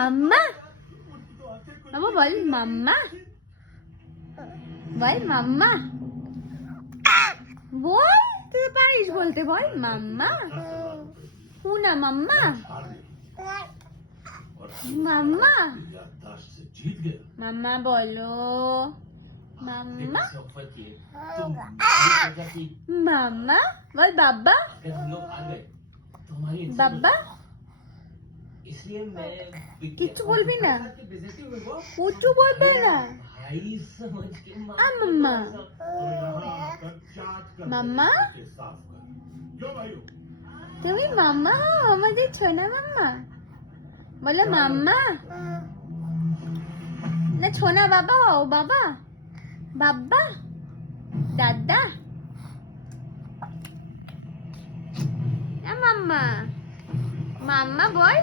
মাম্মা বাবা বল মাম্মা বল মাম্মা বল তুই পারিস বলতে বল মাম্মা হুনা মাম্মা মাম্মা মাম্মা বলো মাম্মা মাম্মা বল বাবা বাবা কিচ্ছু বলবি না কিচ্ছু বলবে না মাম্মা মাম্মা তুমি মাম্মা হও আমাদের ছোনা মাম্মা বলো মাম্মা না ছোনা বাবা হও বাবা বাবা দাদা মাম্মা মাম্মা বল